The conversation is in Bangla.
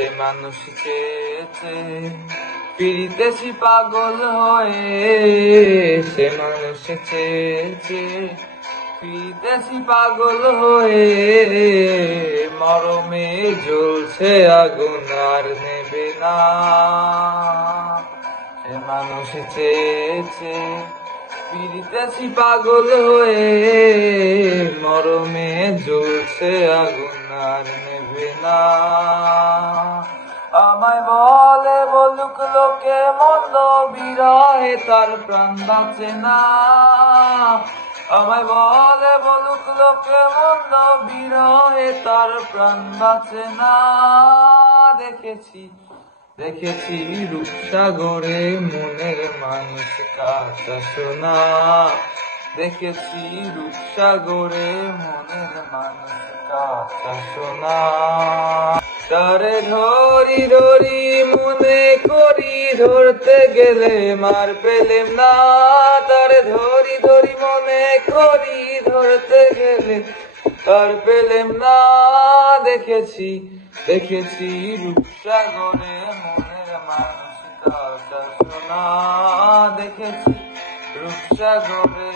সে মানুষ চেয়েছে ফিরিতেছি পাগল হয়ে, সে মানুষ চেয়েছে ফিরিতেছি পাগল হয়ে, মরমে জ্বলছে আগুন আর নেবে না। সে মানুষ চেয়েছে ফিরিতেছি পাগল হয়ে, মরমে জ্বলছে আগুন আর নেবে না। আমায় বলে বলুক লোকে মন্দ বিরহে তার প্রাণ বাঁচে না। আমায় বলে বলুক লোকে মন্দ বিরহে তার প্রাণ বাঁচে না। দেখেছি দেখেছি রূপসাগরে মনের মানুষ কাঁচা সোনা, দেখেছি রূপসাগরে মনের মানুষ কাঁচা সোনা। তারে ধরি ধরি মনে করি ধরতে গেলে মার পেলেম না, তারে ধরি ধরি মনে করি ধরতে গেলে আর পেলেম না। দেখেছি দেখেছি রূপসাগরে মনের মানুষ কাঁচা সোনা, দেখেছি রূপসাগরে